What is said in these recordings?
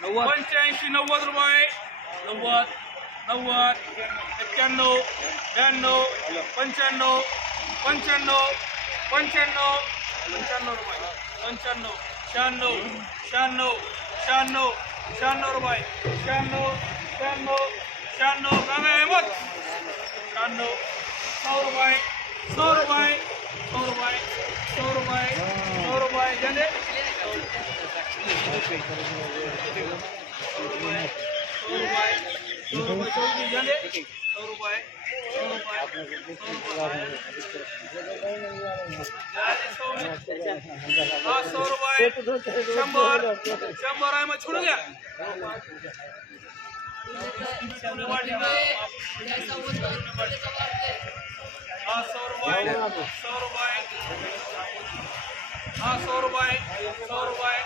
85 90 रुपये 90 91 92 95 95 95 95 रुपये 95 96 96 96 रुपये 96 96 96 कामे अहमद 96 100 रुपये 100 रुपये 100 रुपये 100 रुपये 100 रुपये जाने 100 रुपये 100 रुपये जाने 100 रुपये 100 रुपये 100 रुपये 100 आहे मग छोडू द्या 100 रुपये 100 रुपये 100 रुपये 100 रुपये 100 रुपये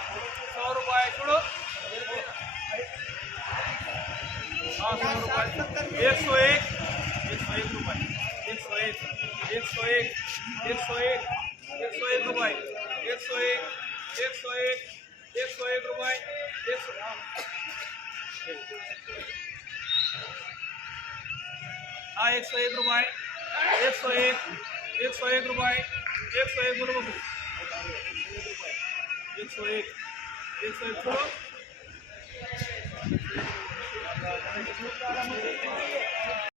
100 रुपये छोड़ो 100 रुपये 101 रुपये 101 101 101 101 रुपये 101 101 101 रुपये 101 रुपये 101 101 रुपये 101 बरोबर 101 101 छोड़ो